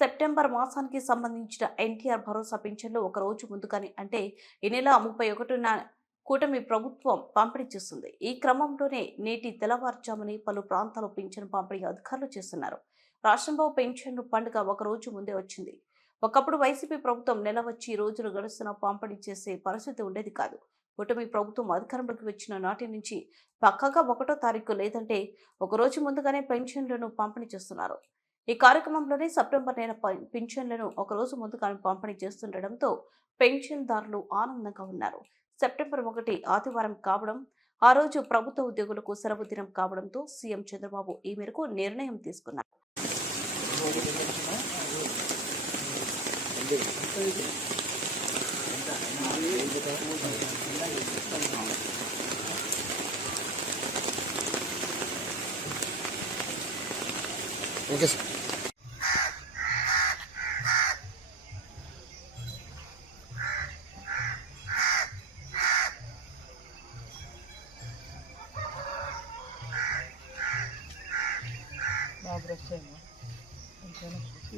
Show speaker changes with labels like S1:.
S1: September మాసానికి సంబంధించిన ఎన్టీఆర్ భరోసా పింఛన్లు ఒక రోజు ముందుగానే అంటే ఈ నెల ముప్పై ఒకటిన కూటమి ప్రభుత్వం పంపిణీ చేస్తుంది. ఈ క్రమంలోనే నేటి తెల్లవారుజాముని పలు ప్రాంతాలు పింఛన్ పంపిణీ అధికారులు చేస్తున్నారు. రాష్ట్రంలో పెన్షన్ పండుగ ఒక రోజు ముందే వచ్చింది. ఒకప్పుడు వైసీపీ ప్రభుత్వం నెల వచ్చి రోజులు గడుస్తున్న పంపిణీ చేసే పరిస్థితి ఉండేది కాదు. కూటమి ప్రభుత్వం అధికారంలోకి వచ్చిన నాటి నుంచి పక్కగా ఒకటో తారీఖు లేదంటే ఒక రోజు ముందుగానే పెన్షన్లను పంపిణీ చేస్తున్నారు. ఈ కార్యక్రమంలోనే సెప్టెంబర్ నెల పింఛన్లను ఒక రోజు పంపిణీ చేస్తుండటంతో పెన్షన్దారులు ఆనందంగా ఉన్నారు. సెప్టెంబర్ ఒకటి ఆదివారం కావడం ఆ రోజు ప్రభుత్వ ఉద్యోగులకు సెలవు దినం కావడంతో సీఎం చంద్రబాబు ఈ మేరకు నిర్ణయం తీసుకున్నారు.
S2: Okay sir.
S3: رسامة انت نفسك